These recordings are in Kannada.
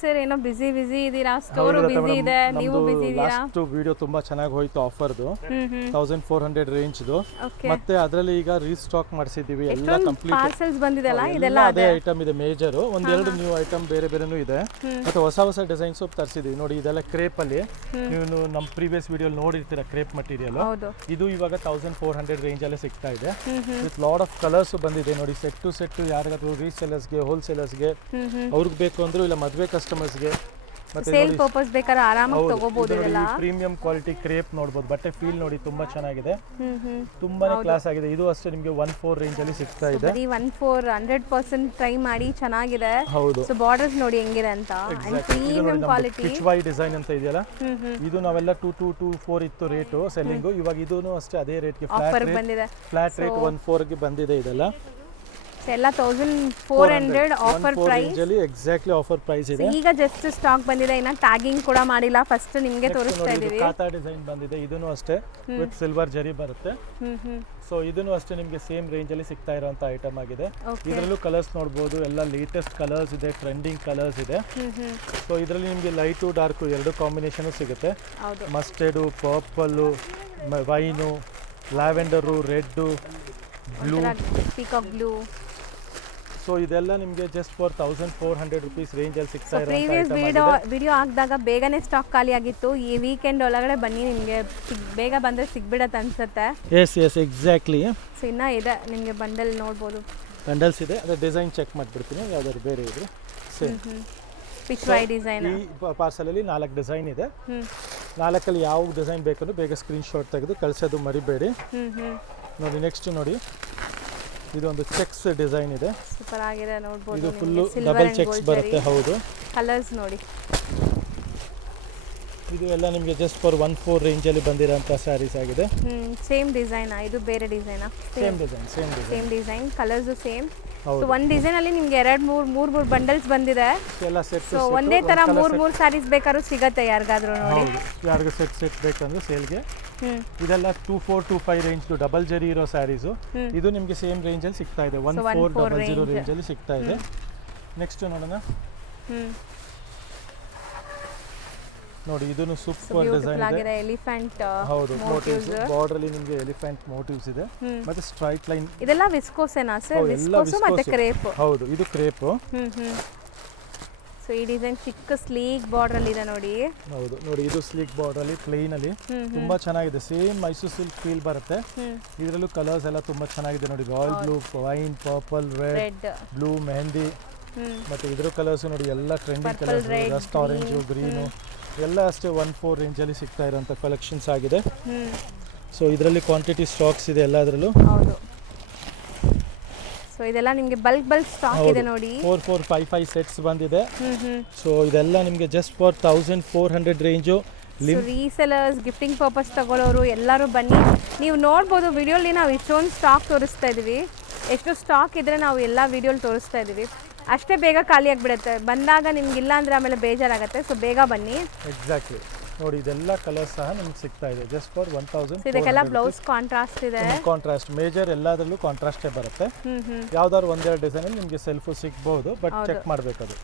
ಸರ್ ಏನೋ ಬಿಸಿ ಇದೀರಾ, ಸ್ಟೋರ್ ಬಿಸಿ ಇದೆ, ನೀವು ಬಿಸಿ ಇದೀರಾ? ಲಾಸ್ಟ್ ವಿಡಿಯೋ ತುಂಬಾ ಚೆನ್ನಾಗಿ ಹೋಯ್ತು ಆಫರ್ದು 1400 ರೇಂಜ್ದು. ಮತ್ತೆ ಅದರಲ್ಲಿ ಈಗ ರೀಸ್ಟಾಕ್ ಮಾಡಿಸಿದೀವಿ ಎಲ್ಲ ಕಂಪ್ಲೀಟ್ ಪಾರ್ಸೆಲ್ಸ್ ಬಂದಿದೆಲ್ಲ, ಇದೆಲ್ಲ ಅದೇ ಐಟಮ್ ಇದೆ ಮೇಜರ್. ಒಂದೆರಡು ನ್ಯೂ ಐಟಮ್ ಬೇರೆನೂ ಇದೆ. ಮತ್ತೆ ಹೊಸ ಡಿಸೈನ್ಸ್ ತರಿಸಿದೀವಿ ನೋಡಿ. ಇದೆಲ್ಲ ಕ್ರೇಪ್ ಅಲ್ಲಿ ನೀವು ನಮ್ಮ ಪ್ರೀವಿಯಸ್ ವಿಡಿಯೋ ನೋಡಿರ್ತೀರಾ ಕ್ರೇಪ್ ಮಟೀರಿಯಲ್. ಇದು ಇವಾಗ 1400 ರೇಂಜ್ ಅಲ್ಲಿ ಸಿಗ್ತಾ ಇದೆ. ವಿತ್ ಲಾಟ್ ಆಫ್ ಕಲರ್ಸ್ ಬಂದಿದೆ ನೋಡಿ. ಸೆಟ್ ಟು ಸೆಟ್ ಯಾರಿಗಾದ್ರೂ ರೀಸೇಲರ್ಸ್ಗೆ ಹೋಲ್ಸೇಲರ್ಸ್ಗೆ ಅವ್ರಿಗೆ ಬೇಕು ಅಂದ್ರೂ, ಇಲ್ಲ ಮದುವೆ ಕಸ್ಟಮರ್ಸ್ಗೆ, ಮತ್ತೆ ಸೇಲ್ ಪರ್ಪಸ್ ಬೇಕಾದ್ರೆ ಆರಾಮಾಗಿ ತಗೋಬಹುದು. ಇದೆಲ್ಲ ಪ್ರೀಮಿಯಂ ಕ್ವಾಲಿಟಿ ಕ್ರೇಪ್ ನೋಡಬಹುದು. ಬಟ್ಟೆ ಫೀಲ್ ನೋಡಿ ತುಂಬಾ ಚೆನ್ನಾಗಿದೆ, ತುಂಬಾನೇ ಕ್ಲಾಸ್ ಆಗಿದೆ. ಇದು ಅಷ್ಟೇ ನಿಮಗೆ 14 ರೇಂಜ್ ಅಲ್ಲಿ ಸಿಗ್ತಾ ಇದೆ. ಬರೀ 140 ಟ್ರೈ ಮಾಡಿ, ಚೆನ್ನಾಗಿದೆ. ಹೌದು. ಸೊ ಬಾರ್ಡರ್ಸ್ ನೋಡಿ ಹೆಂಗಿದೆ ಅಂತ. Premium quality Pichwai design ಅಂತ ಇದೆಯಲ್ಲ, ಇದು ನಾವೆಲ್ಲ 2224 ಇತ್ತು ರೇಟ್ ಸೆಲ್ಲಿಂಗ್. ಇವಾಗ ಇದೂನು ಅಷ್ಟೇ ಅದೇ ರೇಟ್ಗೆ ಫ್ಲಾಟ್ ರೇಟ್ 14 ಗೆ ಬಂದಿದೆ. ಇದೆಲ್ಲ ಎಲ್ಲ 1400 ಆಫರ್ ಪ್ರೈಸ್ ಅಲ್ಲಿ ಎಕ್ಸಾಕ್ಟ್ಲಿ ಆಫರ್ ಪ್ರೈಸ್ ಇದೆ. ಈಗ ಜಸ್ಟ್ ಸ್ಟಾಕ್ ಬಂದಿದೆ, ಇನ್ನ ಟ್ಯಾಗಿಂಗ್ ಕೂಡ ಮಾಡಿಲ್ಲ. ಫಸ್ಟ್ ನಿಮಗೆ ತೋರಿಸ್ತಾ ಇದೀವಿ. ಕಾತಾ ಡಿಸೈನ್ ಬಂದಿದೆ. ಇದೂನು ಅಷ್ಟೇ ವಿತ್ ಸಿಲ್ವರ್ ಜರಿ ಬರುತ್ತೆ. ಸೊ ಇದೂನು ಅಷ್ಟೇ ನಿಮಗೆ ಸೇಮ್ ರೇಂಜ್ ಅಲ್ಲಿ ಸಿಗ್ತಾ ಇರುವಂತ ಐಟಮ್ ಆಗಿದೆ. ಇದರಲ್ಲೂ ಕಲರ್ಸ್ ನೋಡಬಹುದು. ಎಲ್ಲ ಲೇಟೆಸ್ಟ್ ಕಲರ್ಸ್ ಇದೆ, ಟ್ರೆಂಡಿಂಗ್ ಕಲರ್ಸ್ ಇದೆ. ಸೊ ಇದರಲ್ಲಿ ನಿಮಗೆ ಲೈಟು ಡಾರ್ಕ್ ಎರಡು ಕಾಂಬಿನೇಷನ್ ಸಿಗುತ್ತೆ. Mustard, purple, wine, lavender, red, blue, peacock blue. So ಇದೆಲ್ಲ ನಿಮಗೆ ಜಸ್ಟ್ ಫಾರ್ 1400 ರುಪೀಸ್ ರೇಂಜ್ ಅಲ್ಲಿ ಸಿಗ್ತಾ ಇದೆ. ಪ್ರೀವಿಯಸ್ ವಿಡಿಯೋ ಹಾಕಿದಾಗ ಬೇಗನೆ ಸ್ಟಾಕ್ ಖಾಲಿ ಆಗಿತ್ತು. ಈ ವೀಕೆಂಡ್ ಒಳಗಡೆ ಬನ್ನಿ, ನಿಮಗೆ ಬೇಗ ಬಂದ್ರೆ ಸಿಗ್ಬಿಡತ್ತೆ ಅನ್ಸುತ್ತೆ. Yes exactly. ಸೊ ಇನ್ನ ಇದೆ ನಿಮಗೆ ಬಂಡಲ್ ನೋಡ್ಬೋದು. ಬಂಡಲ್ಸ್ ಇದೆ. ಅದೇ ಡಿಸೈನ್ ಚೆಕ್ ಮಾಡ್ಬಿಡ್ತೀನಿ ಯಾವ್ದಾದ್ರು ಬೇರೆ ಇದ್ರೆ. Same Pichwai design. ಈ ಪಾರ್ಸಲ್ ಅಲ್ಲಿ 4 ಡಿಸೈನ್ ಇದೆ. 4ಅಲ್ಲಿ ಯಾವ ಡಿಸೈನ್ ಬೇಕಂದ್ರೆ ಬೇಗ ಸ್ಕ್ರೀನ್ ಶಾಟ್ ತೆಗೆದು ಕಳಿಸೋದು ಮರಿಬೇಡಿ. ನೋಡಿ ನೆಕ್ಸ್ಟ್ ನೋಡಿ, ಇದೊಂದು ಚೆಕ್ಸ್ ಡಿಸೈನ್ ಇದೆ. ಸೂಪರ್ ಆಗಿದೆ ನೋಡಬಹುದು. ಇದು ಫುಲ್ ಡಬಲ್ ಚೆಕ್ಸ್ ಬರುತ್ತೆ. ಹೌದು. ಕಲರ್ಸ್ ನೋಡಿ. ಇದು ಎಲ್ಲ ನಿಮಗೆ ಜಸ್ಟ್ ಫಾರ್ 14 ರೇಂಜ್ ಅಲ್ಲಿ ಬಂದಿರೋಂತ ಸ್ಯಾರೀಸ್ ಆಗಿದೆ. Same design. ಇದು ಬೇರೆ design. Same design, colours same. So ಒಂದು ಡಿಸೈನ್ ಅಲ್ಲಿ ನಿಮಗೆ 2-3 ಬಂಡಲ್ಸ್ ಬಂದಿದೆ. ಎಲ್ಲ ಸೆಟ್. ಸೊ ಒಂದೇ ತರ 3 ಸ್ಯಾರೀಸ್ ಬೇಕಾದ್ರೂ ಸಿಗುತ್ತೆ ಯಾರಿಗಾದ್ರೂ ನೋಡಿ. ಯಾರಿಗೂ ಸೆಟ್ ಬೇಕಂದ್ರೆ ಸೇಲ್ಗೆ. ಇದೆಲ್ಲ 2425 ರೇಂಜ್ ಡಬಲ್ ಜರಿ ಇರೋ ಸ್ಯಾರೀಸು. ಇದು ನಿಮಗೆ ಸೇಮ್ ರೇಂಜ್ ಅಲ್ಲಿ ಸಿಗ್ತಾ ಇದೆ. 1400 ರೇಂಜ್ ಅಲ್ಲಿ ಸಿಗ್ತಾ ಇದೆ. ನೆಕ್ಸ್ಟ್ ನೋಡೋಣ ನೋಡಿ. ಇದನ್ನು ಸೂಪರ್ ಡಿಸೈನ್ ಇದೆ. ಎಲಿಫೆಂಟ್. ಹೌದು, ಮೋಟಿವ್ಸ್ ಬಾರ್ಡರ್ ಅಲ್ಲಿ ನಿಮಗೆ ಎಲಿಫೆಂಟ್ ಮೋಟಿವ್ಸ್ ಇದೆ. ಮತ್ತೆ ಸ್ಟ್ರೈಟ್ ಲೈನ್. ಇದೆಲ್ಲ ವಿಸ್ಕೋಸೇನಾ ಸರ್? ವಿಸ್ಕೋಸ್ ಮತ್ತೆ ಕ್ರೇಪ್. ಹೌದು, ಇದು ಕ್ರೇಪ್. ಸೊ ಈ ಡಿಸೈನ್ ಚಿಕ್ಕ ಸ್ಲೀಕ್ ಬಾರ್ಡರ್ ಅಲ್ಲಿ ಇದೆ ನೋಡಿ. ಹೌದು ನೋಡಿ, ಇದು ಸ್ಲೀಕ್ ಬಾರ್ಡರ್ ಅಲ್ಲಿ ಪ್ಲೇನ್ ಅಲ್ಲಿ ತುಂಬಾ ಚೆನ್ನಾಗಿದೆ. ಸೇಮ್ ಮೈಸೂರು ಸಿಲ್ಕ್ ಫೀಲ್ ಬರುತ್ತೆ. ಇದರಲ್ಲೂ ಕಲರ್ಸ್ ಎಲ್ಲ ತುಂಬಾ ಚೆನ್ನಾಗಿದೆ ನೋಡಿ. Royal blue, wine, purple, red, blue, mehndi. ಮತ್ತೆ ಇದ್ರ ಕಲರ್ಸ್ ನೋಡಿ ಎಲ್ಲ trending colours. Rust orange, green ಎಲ್ಲ ಅಷ್ಟೇ 14 ರೇಂಜ್ ಅಲ್ಲಿ ಸಿಗ್ತಾ ಇರೋಂಥ ಕಲೆಕ್ಷನ್ಸ್ ಆಗಿದೆ. ಸೊ ಇದರಲ್ಲಿ ಕ್ವಾಂಟಿಟಿ ಸ್ಟಾಕ್ಸ್ ಇದೆ ಎಲ್ಲದರಲ್ಲೂ. ಹೌದು. ಸೊ ಇದೆಲ್ಲ ನಿಮಗೆ ಬಲ್ಕ್ ಸ್ಟಾಕ್ ಇದೆ ನೋಡಿ. 4455 ಸೆಟ್ಸ್ ಬಂದಿದೆ. ಸೊ ಇದೆಲ್ಲ ನಿಮಗೆ just for 1400 range. Resellers, gifting purpose ತಗೊಳ್ಳೋರು ಎಲ್ಲರೂ ಬನ್ನಿ. ನೀವು ನೋಡ್ಬೋದು ವಿಡಿಯೋಲಿ ನಾವು ಇಷ್ಟೊಂದು ಸ್ಟಾಕ್ ತೋರಿಸ್ತಾ ಇದೀವಿ. ಎಷ್ಟು ಸ್ಟಾಕ್ ಇದ್ರೆ ನಾವು ಎಲ್ಲ ವಿಡಿಯೋಲಿ ತೋರಿಸ್ತಾ ಇದೀವಿ. ಅಷ್ಟೇ ಬೇಗ ಖಾಲಿ ಆಗಿಬಿಡುತ್ತೆ. ಬಂದಾಗ ನಿಮ್ಗೆ ಇಲ್ಲ ಅಂದ್ರೆ ಆಮೇಲೆ ಬೇಜಾರಾಗುತ್ತೆ. ಸೊ ಬೇಗ ಬನ್ನಿ. ಎಕ್ಸಾಕ್ಟ್ಲಿ ನೋಡಿ, ಇದೆಲ್ಲ ಕಲರ್ಸ್ ಸಹ ನಿಮ್ಗೆ ಸಿಗ್ತಾ ಇದೆ ಜಸ್ಟ್ ಫಾರ್ 1000. ಇದಕ್ಕೆಲ್ಲ ಬ್ಲೌಸ್ ಕಾಂಟ್ರಾಸ್ಟ್ ಇದೆ. ಕಾಂಟ್ರಾಸ್ಟ್ ಮೇಜರ್ ಎಲ್ಲದರಲ್ಲೂ ಕಾಂಟ್ರಾಸ್ಟೇ ಬರುತ್ತೆ. ಯಾವ್ದಾದ್ರು ಒಂದೆರಡು ಡಿಸೈನ್ ಅಲ್ಲಿ ನಿಮಗೆ ಸೆಲ್ಫ್ ಸಿಗ್ಬಹುದು, ಬಟ್ ಚೆಕ್ ಮಾಡಬೇಕದು.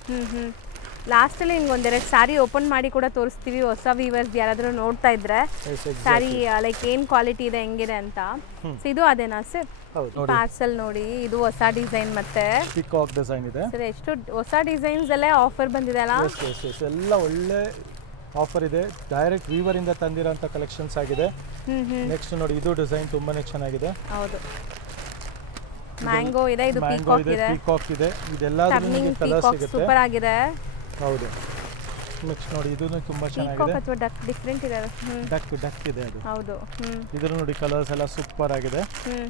ಲಾಸ್ಟ್ ಅಲ್ಲಿ ನಿಮ್ಗೆ ಒಂದೆರಡು ಸ್ಯಾರಿ ಓಪನ್ ಮಾಡಿ ಕೂಡ ತೋರಿಸ್ತೀವಿ. ಹೊಸ ವ್ಯೂವರ್ಸ್ ಯಾರಾದ್ರೂ ನೋಡ್ತಾ ಇದ್ರೆ ಸ್ಯಾರಿ ಲೈಕ್ ಏನ್ ಕ್ವಾಲಿಟಿ ಇದೆ ಹೆಂಗಿದೆ ಅಂತ. ಸೊ ಇದು ಅದೇನಾ ಸರ್? ಪಾರ್ಸಲ್ ನೋಡಿ, ಇದು ಹೊಸ ಡಿಸೈನ್. ಮತ್ತೆ ಪಿಕಾಕ್ ಡಿಸೈನ್ ಇದೆ ಸರ್. ಎಷ್ಟು ಹೊಸ ಡಿಸೈನ್ಸ್ ಎಲ್ಲ ಆಫರ್ ಬಂದಿದೆ ಅಲ್ಲ? ಎಲ್ಲ ಒಳ್ಳೆ ಆಫರ್ ಇದೆ. ಡೈರೆಕ್ಟ್ ವೀವರ್ ಇಂದ ತಂದಿರೋಂಥ ಕಲೆಕ್ಷನ್ಸ್ ಆಗಿದೆ. ನೆಕ್ಸ್ಟ್ ನೋಡಿ, ಇದು ಡಿಸೈನ್ ತುಂಬಾನೇ ಚೆನ್ನಾಗಿದೆ. ಹೌದು, ಮ್ಯಾಂಗೋ ಇದೆ, ಇದು ಪೀಕಾಕ್ ಇದೆ. ಇದೆಲ್ಲ ನಿಮಗೆ ಕಲರ್ಸ್ ಸಿಗುತ್ತೆ. ಸೂಪರ್ ಆಗಿದೆ. ಹೌದು. ನೆಕ್ಸ್ಟ್ ನೋಡಿ, ಇದೂನು ತುಂಬಾ ಚೆನ್ನಾಗಿದೆ. ಅಥವಾ ಡಕ್ ಡಿಫರೆಂಟ್ ಇದೆ. ಡಕ್ ಇದೆ ಅದು. ಹೌದು. ಇದ್ರ ನೋಡಿ ಕಲರ್ಸ್ ಎಲ್ಲ ಸೂಪರ್ ಆಗಿದೆ.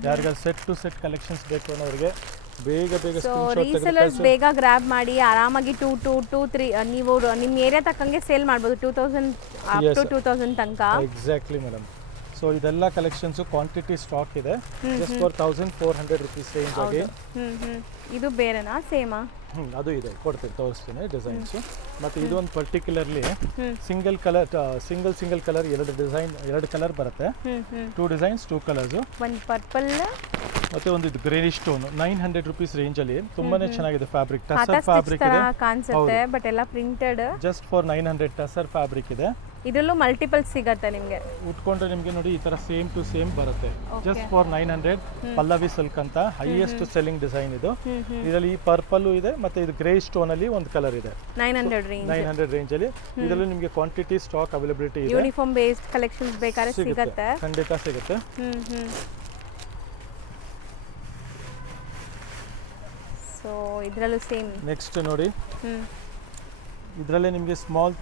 ಯಾರಿಗಾದ್ರು ಸೆಟ್ ಟು ಸೆಟ್ ಕಲೆಕ್ಷನ್ಸ್ ಬೇಕು ಅನ್ನೋರಿಗೆ ಬೇಗ ಸ್ಕ್ರೀನ್ ಶಾಟ್ ತೆಗೆದು ರೀಸೆಲರ್ಸ್ ಬೇಗ ಗ್ರಾಬ್ ಮಾಡಿ ಆರಾಮಾಗಿ 2-3 ನೀವು ನಿಮ್ಮ ಏರಿಯಾ ತಕ್ಕಂಗೆ ಸೇಲ್ ಮಾಡ್ಬೋದು. 2000 ಅಪ್ ಟು 2000 ತನಕ. Exactly madam. ಸೊ ಇದೆಲ್ಲ ಕಲೆಕ್ಷನ್ಸ್ ಕ್ವಾಂಟಿಟಿ ಸ್ಟಾಕ್ ಇದೆ ಜಸ್ಟ್ ಫಾರ್ 1400 ರುಪೀಸ್ ರೇಂಜ್ ಆಗಿ. ಇದು ಬೇರೆನಾ ಸೇಮಾ? ಅದು ಇದೆ, ಕೊಡ್ತೇನೆ, ತೋರಿಸ್ತೀನಿ ಡಿಸೈನ್ಸ್. ಮತ್ತು ಇದೊಂದು ಪರ್ಟಿಕ್ಯುಲರ್ಲಿ ಸಿಂಗಲ್ ಕಲರ್ ಎರಡು ಕಲರ್ ಬರುತ್ತೆ. 2 ಡಿಸೈನ್ಸ್ 2 ಕಲರ್ಸು. ಒಂದು ಪರ್ಪಲ್ ಮತ್ತೆ ಒಂದು ಇದು ಗ್ರೇನಿ ಸ್ಟೋನ್ 900 ರುಪೀಸ್ ರೇಂಜಲ್ಲಿ ತುಂಬಾನೇ ಚೆನ್ನಾಗಿದೆ ಫ್ಯಾಬ್ರಿಕ್. ಟಸರ್ ಫ್ಯಾಬ್ರಿಕ್ ಇದೆ ಕಾಣಿಸುತ್ತೆ, ಬಟ್ ಎಲ್ಲ printed. Just for 900 tussar fabric ಇದೆ. ಇದರಲ್ಲೂ ಮಲ್ಟಿಪಲ್ ಸಿಗತ್ತೆ ನಿಮಗೆ. ಉಟ್ಕೊಂಡ್ರೆ ನಿಮಗೆ ನೋಡಿ ಈ ತರ ಸೇಮ್ ಟು ಸೇಮ್ ಬರುತ್ತೆ. Just for 900. ಪಲ್ಲವಿ ಸಿಲ್ಕ್ ಅಂತ ಹೈಯೆಸ್ಟ್ ಸೆಲ್ಲಿಂಗ್ ಡಿಸೈನ್ ಇದು. ಇದರಲ್ಲಿ ಈ ಪರ್ಪಲ್ ಇದೆ ಮತ್ತೆ ಇದು ಗ್ರೇ ಸ್ಟೋನ್ ಅಲ್ಲಿ ಒಂದು ಕಲರ್ ಇದೆ. 900 ರೇಂಜ್ ಅಲ್ಲಿ. ಇದರಲ್ಲಿ ನಿಮಗೆ ಕ್ವಾಂಟಿಟಿ ಸ್ಟಾಕ್ ಅವೈಲಬಿಲಿಟಿ ಇದೆ. ಯೂನಿಫಾರ್ಮ್ ಬೇಸ್ಡ್ ಕಲೆಕ್ಷನ್ಸ್ ಬೇಕಾದ್ರೆ ಸಿಗುತ್ತೆ, ಖಂಡಿತ ಸಿಗುತ್ತೆ. ಸೊ ಇದರಲ್ಲೂ ಸೇಮ್. ನೆಕ್ಸ್ಟ್ ನೋಡಿ, ಇದರಲ್ಲೇ ನಿಮಗೆ small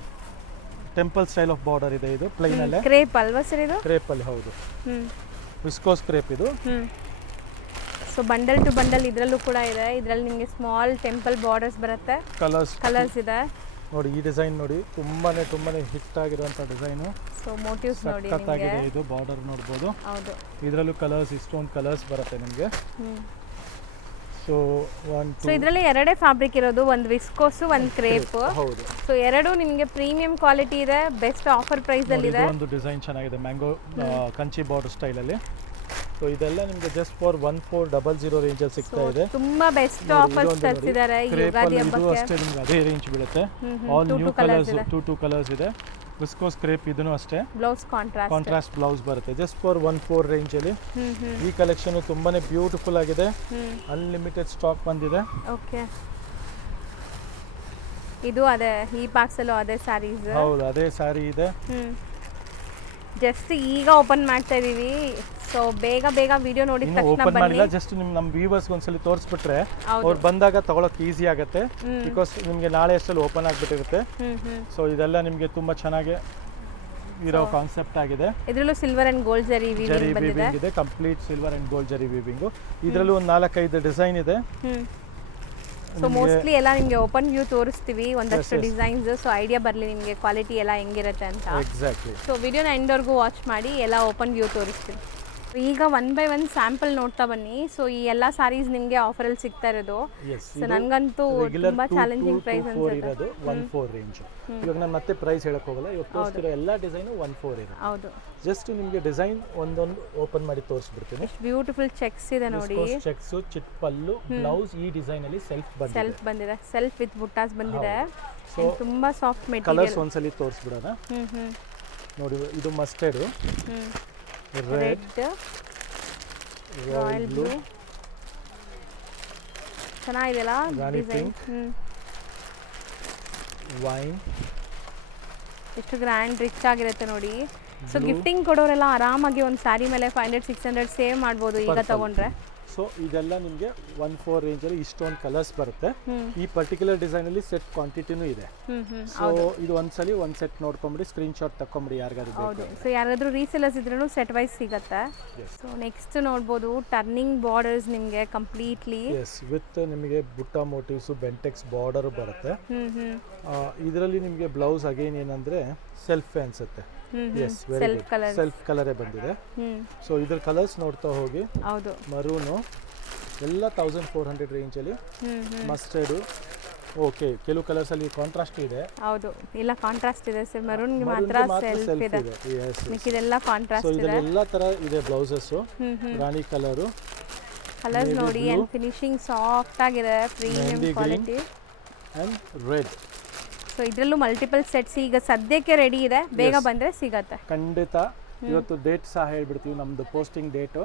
temple style of border ಇದೆ. ಇದು ಪ್ಲೈನ್ ಅಲ್ಲೇ ಕ್ರೇಪ್ ಅಲ್ವಾ ಸರ್ ಇದು? ಕ್ರೇಪ್ ಅಲ್ಲಿ, ಹೌದು. ವಿಸ್ಕೋಸ್ ಕ್ರೇಪ್ ಇದು. ಸೊ ಬಂಡಲ್ ಟು ಬಂಡಲ್ ಇದರಲ್ಲೂ ಕೂಡ ಇದೆ. ಇದರಲ್ಲಿ ನಿಮಗೆ ಸ್ಮಾಲ್ ಟೆಂಪಲ್ ಬಾರ್ಡರ್ಸ್ ಬರುತ್ತೆ, ಕಲರ್ಸ್ ಇದೆ. ನೋಡಿ ಈ ಡಿಸೈನ್ ನೋಡಿ, ತುಂಬಾನೇ ಹಿಟ್ ಆಗಿರುವಂತ ಡಿಸೈನ್. ಸೊ ಮೋಟಿವ್ಸ್ ನೋಡಿ ನಿಮಗೆ ಇದು ಬಾರ್ಡರ್ ನೋಡಬಹುದು. ಹೌದು, ಇದರಲ್ಲೂ ಕಲರ್ಸ್ ಇಷ್ಟೊಂದು ಕಲರ್ಸ್ ಬರುತ್ತೆ ನಿಮಗೆ. ಸೊ ಇದರಲ್ಲಿ ಎರಡೇ ಫ್ಯಾಬ್ರಿಕ್ ಇರೋದು, ಒಂದು ವಿಸ್ಕೋಸ್ ಒಂದು ಕ್ರೇಪ್. ಹೌದು. ಸೊ ಎರಡು ನಿಮಗೆ ಪ್ರೀಮಿಯಂ ಕ್ವಾಲಿಟಿ ಇದೆ, ಬೆಸ್ಟ್ ಆಫರ್ ಪ್ರೈಸ್ ಅಲ್ಲಿ ಇದೆ. ಒಂದು ಡಿಸೈನ್ ಚೆನ್ನಾಗಿದೆ, ಮ್ಯಾಂಗೋ ಕಂಚಿ ಬಾರ್ಡರ್ ಸ್ಟೈಲ್ ಅಲ್ಲಿ. ಸೊ ಇದೆಲ್ಲ ನಿಮಗೆ ಜಸ್ಟ್ ಫಾರ್ 1400 ರೇಂಜ್ ಅಲ್ಲಿ ಸಿಗ್ತಾ ಇದೆ. ತುಂಬಾ ಬೆಸ್ಟ್ ಆಫರ್ಸ್ ತರಿಸಿದ್ದಾರೆ ಈ ಯುಗಾದಿ ಹಬ್ಬಕ್ಕೆ. ಅಷ್ಟೇ ನಿಮಗೆ ಅದೇ ರೇಂಜ್ ಬೀಳುತ್ತೆ. ಆಲ್ ನ್ಯೂ ಕಲರ್ಸ್, 2 ಕಲರ್ಸ್ ಇದೆ. ವಿಸ್ಕೋಸ್ ಕ್ರೇಪ್ ಇದನ್ನು ಅಷ್ಟೇ. ಬ್ಲೌಸ್ ಕಾಂಟ್ರಾಸ್ಟ್ ಬ್ಲೌಸ್ ಬರುತ್ತೆ. ಜಸ್ಟ್ ಫಾರ್ 14 ರೇಂಜ್ ಅಲ್ಲಿ. ಈ ಕಲೆಕ್ಷನ್ ತುಂಬಾನೇ ಬ್ಯೂಟಿಫುಲ್ ಆಗಿದೆ. ಅನ್ಲಿಮಿಟೆಡ್ ಸ್ಟಾಕ್ ಬಂದಿದೆ. ಓಕೆ, ಇದು ಅದೇ ಈ ಬಾಕ್ಸ್ ಅಲ್ಲೂ ಅದೇ ಸ್ಯಾರೀಸ್. ಹೌದು, ಅದೇ ಸ್ಯಾರಿ ಇದೆ. ಜಸ್ಟ್ ಈಗ ಓಪನ್ ಮಾಡ್ತಾ ಇದೀವಿ. ಸೊ ಬೇಗ ವಿಡಿಯೋ ನೋಡಿದ ತಕ್ಷಣ ಓಪನ್ ಮಾಡಿಲ್ಲ, ಜಸ್ಟ್ ನಮ್ಮ ವ್ಯೂವರ್ಸ್ ಒಂದ್ಸಲಿ ತೋರಿಸ್ಬಿಟ್ರೆ ಅವ್ರು ಬಂದಾಗ ತಗೊಳಕ್ ಈಸಿ ಆಗುತ್ತೆ. ಬಿಕಾಸ್ ನಿಮ್ಗೆ ನಾಳೆ ಅಷ್ಟಲ್ಲಿ ಓಪನ್ ಆಗ್ಬಿಟ್ಟಿರುತ್ತೆ. ಸೊ ಇದೆಲ್ಲ ನಿಮ್ಗೆ ತುಂಬಾ ಚೆನ್ನಾಗಿ ಇರೋ ಕಾನ್ಸೆಪ್ಟ್ ಆಗಿದೆ. ಇದರಲ್ಲೂ ಸಿಲ್ವರ್ ಅಂಡ್ ಗೋಲ್ಡ್ ಜರಿ ವೀವಿಂಗ್ ಇದೆ. ಕಂಪ್ಲೀಟ್ ಸಿಲ್ವರ್ ಅಂಡ್ ಗೋಲ್ಡ್ ಜರಿ ವೀವಿಂಗ್. ಇದರಲ್ಲೂ ಒಂದು 4-5 ಡಿಸೈನ್ ಇದೆ. ಸೊ ಮೋಸ್ಟ್ಲಿ ಎಲ್ಲ ನಿಮಗೆ ಓಪನ್ ವ್ಯೂ ತೋರಿಸ್ತೀವಿ, ಒಂದಷ್ಟು ಡಿಸೈನ್ಸ್. ಸೊ ಐಡಿಯಾ ಬರಲಿ ನಿಮಗೆ ಕ್ವಾಲಿಟಿ ಎಲ್ಲ ಹೆಂಗಿರುತ್ತೆ ಅಂತ. ಎಕ್ಸಾಕ್ಟ್ಲಿ. ಸೊ ವಿಡಿಯೋನ ಎಂಡ್ವರೆಗೂ ವಾಚ್ ಮಾಡಿ, ಎಲ್ಲ ಓಪನ್ ವ್ಯೂ ತೋರಿಸ್ತೀವಿ. ಈಗ 1 by 1 ಸ್ಯಾಂಪಲ್ ನೋಡ್ತಾ ಬನ್ನಿ. ಸೊ ಈ ಎಲ್ಲ ಸಾರೀಸ್ ನಿಮಗೆ ಆಫರಲ್ಲಿ ಸಿಗ್ತಾ ಇರೋದು. ಸೊ ನನಗಂತೂ ತುಂಬಾ ಚಾಲೆಂಜಿಂಗ್ ಪ್ರೈಸ್ ಅನ್ಸುತ್ತೆ. 14 ರೇಂಜ್. ಇವಾಗ ನಾನು ಮತ್ತೆ ಪ್ರೈಸ್ ಹೇಳಕ್ ಹೋಗಲ್ಲ. ಇವಾಗ ತೋರಿಸ್ತಿರೋ ಎಲ್ಲ ಡಿಸೈನು 14 ಇದೆ. ಹೌದು, ಜಸ್ಟ್ ನಿಮಗೆ ಡಿಸೈನ್ ಒಂದೊಂದು ಓಪನ್ ಮಾಡಿ ತೋರಿಸ್ಬಿಡ್ತೀನಿ. ಬ್ಯೂಟಿಫುಲ್ ಚೆಕ್ಸ್ ಇದೆ ನೋಡಿ. ಚೆಕ್ಸ್, ಚಿಟ್ ಪಲ್ಲು, ಬ್ಲೌಸ್ ಈ ಡಿಸೈನ್ ಅಲ್ಲಿ ಸೆಲ್ಫ್ ಬಂದಿದೆ. ಸೆಲ್ಫ್ ವಿತ್ ಬುಟ್ಟಾಸ್ ಬಂದಿದೆ. ಸೊ ತುಂಬಾ ಸಾಫ್ಟ್ ಮೆಟೀರಿಯಲ್. ಕಲರ್ಸ್ ಒಂದ್ಸಲಿ ತೋರಿಸ್ಬಿಡೋಣ. ನೋಡಿ, ಇದು ಮಸ್ಟರ್ಡ್, ರೆಡ್, ರಾಯಲ್ ಬ್ಲೂ, ಚೆನ್ನಾಗಿದೆಯಲ್ಲ ಡಿಸೈನ್. ವೈನ್, ಎಷ್ಟು ಗ್ರ್ಯಾಂಡ್ ರಿಚ್ ಆಗಿರುತ್ತೆ ನೋಡಿ. ಸೊ ಗಿಫ್ಟಿಂಗ್ ಕೊಡೋರೆಲ್ಲ ಆರಾಮಾಗಿ ಒಂದು ಸ್ಯಾರಿ ಮೇಲೆ 500-600 ಸೇವ್ ಮಾಡ್ಬೋದು ಈಗ ತಗೊಂಡ್ರೆ. ಸೊ ಇದೆಲ್ಲ ನಿಮಗೆ 14 ರೇಂಜ್ ಅಲ್ಲಿ ಇಷ್ಟೊಂದು ಕಲರ್ಸ್ ಬರುತ್ತೆ. ಈ ಪರ್ಟಿಕ್ಯುಲರ್ ಡಿಸೈನ್ ಅಲ್ಲಿ ಸೆಟ್ ಕ್ವಾಂಟಿಟಿನೂ ಇದೆ. ಸೊ ಇದು ಒಂದ್ಸಲಿ ಒಂದ್ ಸೆಟ್ ನೋಡ್ಕೊಂಬಿಡಿ, ಸ್ಕ್ರೀನ್ ಶಾಟ್ ತಕೊಂಬಿಡಿ ಯಾರಿಗಾದ್ರು ಬೇಕು. ಸೊ ಯಾರಾದ್ರೂ ರೀಸೇಲರ್ಸ್ ಇದ್ರೂ ಸೆಟ್ ವೈಸ್ ಸಿಗುತ್ತೆ. ಸೊ ನೆಕ್ಸ್ಟ್ ನೋಡ್ಬೋದು ಟರ್ನಿಂಗ್ ಬಾರ್ಡರ್ಸ್ ನಿಮಗೆ ಕಂಪ್ಲೀಟ್ಲಿ. ವಿತ್ ನಿಮಗೆ ಬುಟ್ಟ ಮೋಟಿವ್ಸ್, ಬೆಂಟೆಕ್ಸ್ ಬಾರ್ಡರ್ ಬರುತ್ತೆ. ಇದರಲ್ಲಿ ನಿಮಗೆ ಬ್ಲೌಸ್ ಅಗೇನ್ ಏನಂದ್ರೆ ಸೆಲ್ಫ್ ಅನ್ಸುತ್ತೆ. ಸೆಲ್ಫ್ ಕಲರೇ ಬಂದಿದೆ. ಸೊ ಇದ್ರ ಕಲರ್ಸ್ ನೋಡ್ತಾ ಹೋಗಿ. ಹೌದು, ಮರೂನು ಎಲ್ಲ 1400 ರೇಂಜ್ ಅಲ್ಲಿ. ಮಸ್ಟರ್ಡ್, ಓಕೆ, ಕೆಲವು ಕಲರ್ಸ್ ಅಲ್ಲಿ ಕಾಂಟ್ರಾಸ್ಟ್ ಇದೆ. ಹೌದು, ಇಲ್ಲ ಕಾಂಟ್ರಾಸ್ಟ್ ಇದೆ ಸರ್. ಮರೂನ್ ಗೆ ಮಾತ್ರ ಸೆಲ್ಫ್ ಇದೆ, ಮಿಕ್ಕಿದೆಲ್ಲ ಕಾಂಟ್ರಾಸ್ಟ್ ಇದೆ. ಸೊ ಇದೆಲ್ಲ ತರ ಇದೆ ಬ್ಲೌಸಸ್. ರಾಣಿ ಕಲರು, ಕಲರ್ಸ್ ನೋಡಿ, ಅಂಡ್ ಫಿನಿಶಿಂಗ್ ಸಾಫ್ಟ್ ಆಗಿದೆ, premium quality. And red. So ಇದರಲ್ಲೂ ಮಲ್ಟಿಪಲ್ ಸೆಟ್ಸ್ ಈಗ ಸದ್ಯಕ್ಕೆ ರೆಡಿ ಇದೆ, ಬೇಗ ಬಂದ್ರೆ ಸಿಗತ್ತೆ ಖಂಡಿತ. ಇವತ್ತು ಡೇಟ್ ಸಹ ಹೇಳ್ಬಿಡ್ತೀವಿ, ನಮ್ದು ಪೋಸ್ಟಿಂಗ್ ಡೇಟು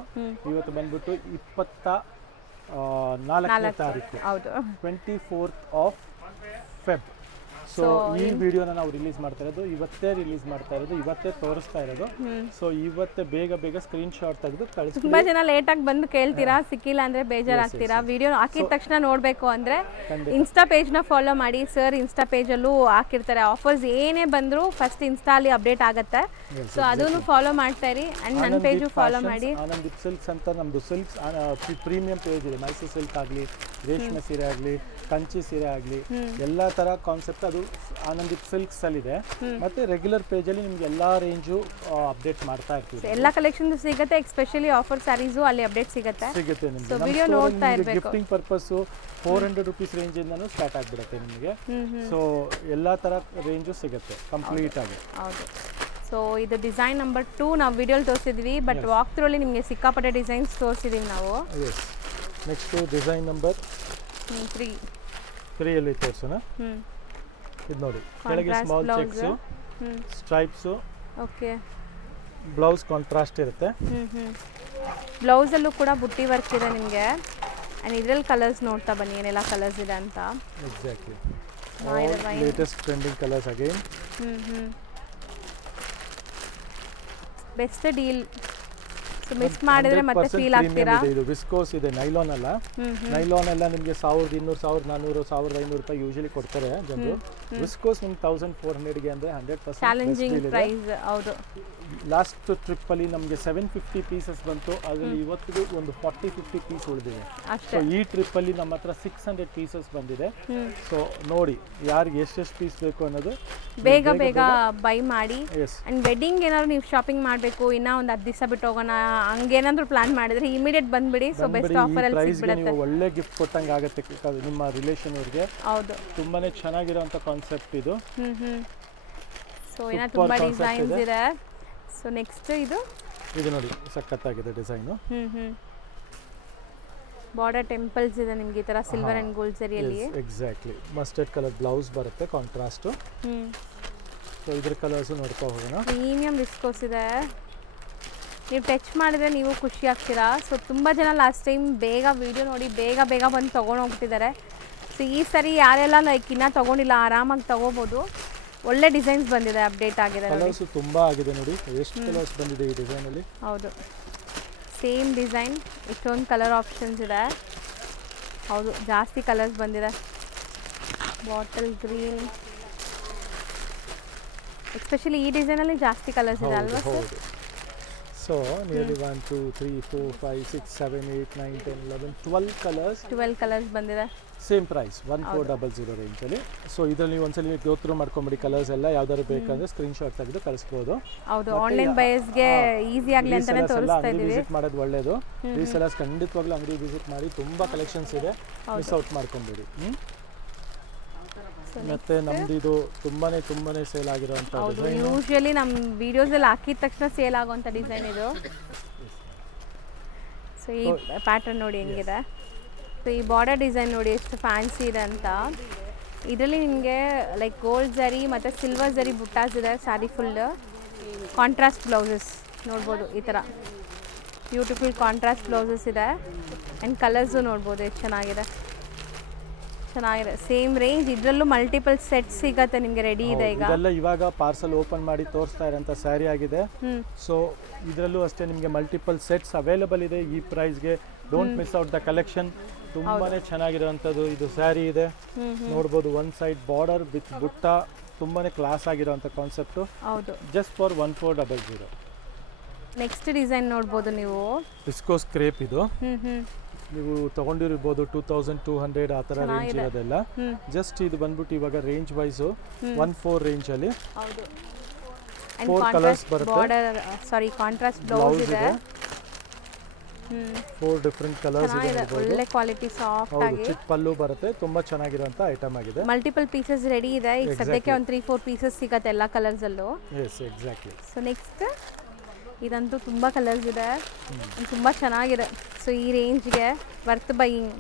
ಇವತ್ತು ಬಂದ್ಬಿಟ್ಟು 24ನೇ ತಾರೀಕು. ಹೌದು, 24th of Feb. ಸೊ ಈ ವಿಡಿಯೋನ ನಾವು ರಿಲೀಸ್ ಮಾಡ್ತಾ ಇರೋದು ಇವತ್ತೇ ಇವತ್ತೇ ತೋರಿಸ್ತಾ ಇರೋದು. ಸೊ ಇವತ್ತೇ ಬೇಗ ಸ್ಕ್ರೀನ್ ಶಾಟ್ ತೆಗೆದು ಕಳಿಸಿ. ತುಂಬಾ ಜನ ಲೇಟ್ ಆಗಿ ಬಂದು ಕೇಳ್ತೀರಾ, ಸಿಕ್ಕಿಲ್ಲ ಅಂದ್ರೆ ಬೇಜಾರಾಗ್ತೀರಾ. ವಿಡಿಯೋ ಹಾಕಿದ ತಕ್ಷಣ ನೋಡ್ಬೇಕು ಅಂದ್ರೆ ಇನ್ಸ್ಟಾ ಪೇಜ್ ನ ಫಾಲೋ ಮಾಡಿ. ಸರ್ ಇನ್ಸ್ಟಾ ಪೇಜ್ ಅಲ್ಲೂ ಹಾಕಿರ್ತಾರೆ ಆಫರ್ಸ್, ಏನೇ ಬಂದ್ರು ಫಸ್ಟ್ ಇನ್ಸ್ಟಾ ಅಲ್ಲಿ ಅಪ್ಡೇಟ್ ಆಗುತ್ತೆ. ಸೊ ಅದನ್ನು ಫಾಲೋ ಮಾಡ್ತಾ ಇರಿ. ಅಂಡ್ ನನ್ನ ಪೇಜು ಫಾಲೋ ಮಾಡಿ. ಆನಂದ್ ಸಿಲ್ಕ್ಸ್ ಅಂತ ನಮ್ದು ಸಿಲ್ಕ್ಸ್ ಪ್ರೀಮಿಯಂ ಪೇಜ್ ಇದೆ. ಮೈಸೂರು ಸಿಲ್ಕ್ ಆಗಲಿ, ರೇಷ್ಮೆ ಸೀರೆ ಆಗಲಿ, ಕಂಚಿ ಸೀರೆ ಆಗಲಿ, ಎಲ್ಲ ತರ ಕಾನ್ಸೆಪ್ಟ್ ಅದು ಆನಂದಿತ್ ಸಿಲ್ಕ್ಸ್ ಅಲ್ಲಿ ಇದೆ, ಮತ್ತೆ ರೆಗ್ಯುಲರ್ ಪೇಜ್ ಅಲ್ಲಿ ನಿಮ್ಗೆ ಎಲ್ಲಾ ರೇಂಜು ಅಪ್ಡೇಟ್ ಮಾಡ್ತಾ ಇರ್ತೀವಿ. ಎಲ್ಲ ಕಲೆಕ್ಷನ್ ಸಿಗುತ್ತೆ, ಎಸ್ಪೆಷಲಿ ಆಫರ್ ಸ್ಯಾರೀಸು ಅಲ್ಲಿ ಅಪ್ಡೇಟ್ ಸಿಗುತ್ತೆ. ನಿಮಗೆ ವಿಡಿಯೋ ನೋಡ್ತಾ ಇರಬೇಕು. ಗಿಫ್ಟಿಂಗ್ ಪರ್ಪಸ್ 400 rupees ರೇಂಜ್ ಇಂದನೂ ಸ್ಟಾರ್ಟ್ ಆಗಿಬಿಡುತ್ತೆ ನಿಮಗೆ. ಸೊ ಎಲ್ಲಾ ತರ ರೇಂಜು ಸಿಗುತ್ತೆ ಕಂಪ್ಲೀಟ್ ಆಗಿ. ಹೌದು. ಸೊ ಇದು ಡಿಸೈನ್ ನಂಬರ್ 2 ನಾವು ವಿಡಿಯೋಲಿ ತೋರಿಸಿದ್ವಿ, ಬಟ್ ವಾಕ್ ಥ್ರೂ ಅಲ್ಲಿ ನಿಮಗೆ ಸಿಕ್ಕಾಪಟ್ಟೆ ಡಿಸೈನ್ಸ್ ತೋರಿಸಿದೀವಿ ನಾವು. ನೆಕ್ಸ್ಟ್ ಡಿಸೈನ್ ನಂಬರ್ 3 ಅಲ್ಲಿ ತೋರಿಸೋಣ. ಇದು ನೋಡಿ, ಕೆಳಗೆ small cheques, stripes. Okay. Blouse contrast ಇರುತ್ತೆ. ಬ್ಲೌಸ್ ಅಲ್ಲೂ ಕೂಡ ಬುಟ್ಟಿ ವರ್ಕ್ ಇದೆ ನಿಮಗೆ. ಅಂಡ್ ಇದರಲ್ಲಿ ಕಲರ್ಸ್ ನೋಡ್ತಾ ಬನ್ನಿ ಏನೆಲ್ಲ ಕಲರ್ಸ್ ಇದೆ ಅಂತ. Exactly latest trending colours again. Best deal. So miss ಮಾಡಿದ್ರೆ ಮತ್ತೆ ಫೀಲ್ ಆಗ್ತೀರಾ. ಇದು ವಿಸ್ಕೋಸ್ ಇದೆ, ನೈಲಾನ್ ಅಲ್ಲ. ನೈಲಾನ್ ಎಲ್ಲ ನಿಮಗೆ 1200, 1400, 1500 ರೂಪಾಯಿ ಯೂಶಲಿ ಕೊಡ್ತಾರೆ ಜನರು. ವಿಸ್ಕೋಸ್ ನಿಮ್ಗೆ 1400 ಗೆ ಅಂದ್ರೆ 100% ಚಾಲೆಂಜಿಂಗ್ ಪ್ರೈಸ್. ಹೌದು. ಲಾಸ್ಟ್ ಟ್ರಿಪ್ ಅಲ್ಲಿ ನಮಗೆ 750 ಪೀಸಸ್ ಬಂತು, ಅದರಲ್ಲಿ ಇವತ್ತಿಗೆ ಒಂದು 40-50 ಪೀಸ್ ಉಳಿದಿದೆ. ಸೊ ಈ ಟ್ರಿಪ್ ಅಲ್ಲಿ ನಮ್ಮ ಹತ್ರ 600 ಪೀಸಸ್ ಬಂದಿದೆ. ಸೊ ನೋಡಿ ಯಾರಿಗೆ ಎಷ್ಟೆಷ್ಟು ಪೀಸ್ ಬೇಕು ಅನ್ನೋದು ಬೇಗ ಬೇಗ ಬೈ ಮಾಡಿ. ಅಂಡ್ ವೆಡ್ಡಿಂಗ್ ಏನಾದ್ರು ನೀವು ಶಾಪಿಂಗ್ ಮಾಡಬೇಕು, ಇನ್ನ ಒಂದು 10 ದಿವಸ ಬಿಟ್ಟು ಹೋಗೋಣ ಹಂಗೇನಾದ್ರು ಪ್ಲಾನ್ ಮಾಡಿದ್ರೆ ಇಮಿಡಿಯೇಟ್ ಬಂದ್ಬಿಡಿ. ಸೊ ಬೆಸ್ಟ್ ಆಫರ್ ಅಲ್ಲಿ ಸಿಗ್ಬಿಡುತ್ತೆ. ಒಳ್ಳೆ ಗಿಫ್ಟ್ ಕೊಟ್ಟಂಗೆ ಆಗುತ್ತೆ ನಿಮ್ಮ ರಿಲೇಷನ್ ಅವರಿಗೆ. ಹೌದು. ತುಂಬಾನೇ ಚೆನ್ನಾಗಿರುವಂತ ಕಾನ್ಸೆಪ್ಟ್ ಇದು. ಸೊ ಇನ್ನ ತುಂಬಾ ಡಿಸೈನ್ಸ್ ಇದೆ. ಸೊ ನೆಕ್ಸ್ಟ್ ಇದು ನೋಡಿ, ಸಖತ್ತಾಗಿದೆ ಡಿಸೈನು. ಬಾರ್ಡರ್ ಟೆಂಪಲ್ಸ್ ಇದೆ ನಿಮಗೆ ಈ ತರ ಸಿಲ್ವರ್ ಅಂಡ್ ಗೋಲ್ಡ್ ಸರಿಯಲ್ಲಿ. ಎಕ್ಸಾಕ್ಟ್ಲಿ ಮಸ್ಟರ್ಡ್ ಕಲರ್ ಬ್ಲೌಸ್ ಬರುತ್ತೆ ಕಾಂಟ್ರಾಸ್ಟ್. ಸೊ ಇದ್ರ ಕಲರ್ಸ್ ನೋಡ್ತಾ ಹೋಗೋಣ. ಪ್ರೀಮಿಯಂ ವಿಸ್ಕೋಸ್ ಇದೆ, ನೀವು ಟಚ್ ಮಾಡಿದ್ರೆ ನೀವು ಖುಷಿ ಆಗ್ತೀರಾ. ಸೊ ತುಂಬ ಜನ ಲಾಸ್ಟ್ ಟೈಮ್ ಬೇಗ ವಿಡಿಯೋ ನೋಡಿ ಬೇಗ ಬೇಗ ಬಂದು ತೊಗೊಂಡು ಹೋಗ್ತಿದ್ದಾರೆ. ಸೊ ಈ ಸರಿ ಯಾರೆಲ್ಲ ಲೈಕ್ ಇನ್ನೂ ತೊಗೊಂಡಿಲ್ಲ ಆರಾಮಾಗಿ ತೊಗೋಬೋದು. ಒಳ್ಳೆ ಡಿಸೈನ್ಸ್ ಬಂದಿದೆ, ಅಪ್ಡೇಟ್ ಆಗಿದೆ. ಕಲರ್ಸ್ ತುಂಬಾ ಆಗಿದೆ ನೋಡಿ, ಎಷ್ಟು ಕಲರ್ಸ್ ಬಂದಿದೆ ಈ ಡಿಸೈನ್ ಅಲ್ಲಿ. ಹೌದು, ಸೇಮ್ ಡಿಸೈನ್ ಇಷ್ಟೊಂದು ಕಲರ್ ಆಪ್ಷನ್ಸ್ ಇದೆ. ಹೌದು, ಜಾಸ್ತಿ ಕಲರ್ಸ್ ಬಂದಿದೆ. ಬಾಟಲ್ ಗ್ರೀನ್, ಎಸ್ಪೆಷಲಿ ಈ ಡಿಸೈನಲ್ಲಿ ಜಾಸ್ತಿ ಕಲರ್ಸ್ ಇದೆ ಅಲ್ವಾ ಸರ್? ಸೊ ನಿಯರ್ಲಿ 1 2 3 4 5 6 7 8 9 10 11 12 ಕಲರ್ಸ್ ಬಂದಿದೆ. ಸೇಮ್ ಪ್ರೈಸ್ 1400 ರೇಂಜ್ ಅಲ್ಲಿ. ಸೊ ಇದರಲ್ಲಿ ಒಂದ್ಸಲಿ ಗೋ ಥ್ರೂ ಮಾಡ್ಕೊಂಬಿಡಿ. ಕಲರ್ಸ್ ಎಲ್ಲ ಯಾವ್ದಾದ್ರು ಬೇಕಂದ್ರೆ ಸ್ಕ್ರೀನ್ ಶಾಟ್ ತೆಗೆದು ಕಳಿಸ್ಬೋದು. ಹೌದು, ಆನ್ಲೈನ್ ಬಯರ್ಸ್ಗೆ ಈಸಿ ಆಗಲಿ ಅಂತಾನೆ ತೋರಿಸ್ತಾ ಇದೀವಿ. ವಿಸಿಟ್ ಮಾಡೋದು ಒಳ್ಳೇದು. ರೀಸೆಲ್ಲರ್ಸ್ ಖಂಡಿತವಾಗ್ಲೂ ಅಂಗಡಿ ವಿಸಿಟ್ ಮಾಡಿ, ತುಂಬಾ ಕಲೆಕ್ಷನ್ಸ್ ಇದೆ, ಮಿಸ್ ಔಟ್ ಮಾಡ್ಕೊಂಬಿಡಿ. ಮತ್ತೆ ನಮ್ದು ಇದು ತುಂಬಾನೇ ಸೇಲ್ ಆಗಿರುವಂತ ಡಿಸೈನ್. ಯೂಶುವಲಿ ನಮ್ಮ ವಿಡಿಯೋಸ್ ಅಲ್ಲಿ ಹಾಕಿದ ತಕ್ಷಣ ಸೇಲ್ ಆಗುವಂತ ಡಿಸೈನ್ ಇದು. ಸೊ ಈ ಪ್ಯಾಟರ್ನ್ ನೋಡಿ ಹೆಂಗಿದೆ. ಸೊ ಈ ಬಾರ್ಡರ್ ಡಿಸೈನ್ ನೋಡಿ ಎಷ್ಟು ಫ್ಯಾನ್ಸಿ ಇದೆ ಅಂತ. ಇದರಲ್ಲಿ ನಿಮಗೆ ಲೈಕ್ ಗೋಲ್ಡ್ ಜರಿ ಮತ್ತು ಸಿಲ್ವರ್ ಜರಿ ಬುಟ್ಟಾಸ್ ಇದೆ. ಸ್ಯಾರಿ ಫುಲ್ ಕಾಂಟ್ರಾಸ್ಟ್ ಬ್ಲೌಸಸ್ ನೋಡ್ಬೋದು. ಈ ಥರ ಬ್ಯೂಟಿಫುಲ್ ಕಾಂಟ್ರಾಸ್ಟ್ ಬ್ಲೌಸಸ್ ಇದೆ. ಆ್ಯಂಡ್ ಕಲರ್ಸು ನೋಡ್ಬೋದು ಎಷ್ಟು ಚೆನ್ನಾಗಿದೆ. Same range. ಇದರಲ್ಲೂ ಮಲ್ಟಿಪಲ್ ಸೆಟ್ ಸಿಗತ್ತೆ ನಿಮಗೆ, ರೆಡಿ ಇದೆ ಈಗ. ಇದೆಲ್ಲ ಇವಾಗ ಪಾರ್ಸಲ್ ಓಪನ್ ಮಾಡಿ ತೋರಿಸ್ತಾ ಇರೋಂಥ ಸ್ಯಾರಿ ಆಗಿದೆ. ಸೊ ಇದರಲ್ಲೂ ಅಷ್ಟೇ ನಿಮಗೆ ಮಲ್ಟಿಪಲ್ ಸೆಟ್ಸ್ ಅವೈಲೇಬಲ್ ಇದೆ ಈ ಪ್ರೈಸ್ಗೆ. Don't miss out the collection. ತುಂಬಾನೇ ಚೆನ್ನಾಗಿರುವಂಥದ್ದು ಇದು ಸ್ಯಾರಿ ಇದೆ, ನೋಡ್ಬೋದು. ಒನ್ ಸೈಡ್ ಬಾರ್ಡರ್ ವಿತ್ ಬುಟ್ಟ, ತುಂಬಾನೇ ಕ್ಲಾಸ್ ಆಗಿರುವಂಥ ಕಾನ್ಸೆಪ್ಟು. ಹೌದು, ಜಸ್ಟ್ ಫಾರ್ 1400. ನೆಕ್ಸ್ಟ್ ಡಿಸೈನ್ ನೋಡ್ಬೋದು ನೀವು. ವಿಸ್ಕೋಸ್ ಕ್ರೇಪ್ ಇದು. ನೀವು ತಗೊಂಡಿರ್ಬೋದು 2200 ಆ ಥರ ರೇಂಜ್ ಇರೋದೆಲ್ಲ. ಜಸ್ಟ್ ಇದು ಬಂದ್ಬಿಟ್ಟು ಇವಾಗ ರೇಂಜ್ ವೈಸು 14 ರೇಂಜ್ ಅಲ್ಲಿ. ಹೌದು, 4 ಕಲರ್ಸ್ ಬರುತ್ತೆ. ಬಾರ್ಡರ್ ಸಾರಿ ಕಾಂಟ್ರಾಸ್ಟ್ ಬ್ಲೌಸ್ ಇದೆ. 4 ಡಿಫರೆಂಟ್ ಕಲರ್ಸ್ ಇದೆ. ಒಳ್ಳೆ ಕ್ವಾಲಿಟಿ ಸಾಫ್ಟ್ ಆಗಿ ಚಿಕ್ಕ ಪಲ್ಲು ಬರುತ್ತೆ. ತುಂಬಾ ಚೆನ್ನಾಗಿರುವಂತ ಐಟಮ್ ಆಗಿದೆ. ಮಲ್ಟಿಪಲ್ ಪೀಸಸ್ ರೆಡಿ ಇದೆ. ಈಗ ಸದ್ಯಕ್ಕೆ ಒಂದು 3-4 ಪೀಸಸ್ ಸಿಗುತ್ತೆ ಎಲ್ಲ ಕಲರ್ಸ್ ಅಲ್ಲೂ. S, exactly. ಸೊ ನೆಕ್ಸ್ಟ್ ಇದಂತೂ ತುಂಬ ಕಲರ್ಸ್ ಇದೆ, ತುಂಬ ಚೆನ್ನಾಗಿದೆ. ಸೊ ಈ ರೇಂಜ್ಗೆ worth buying.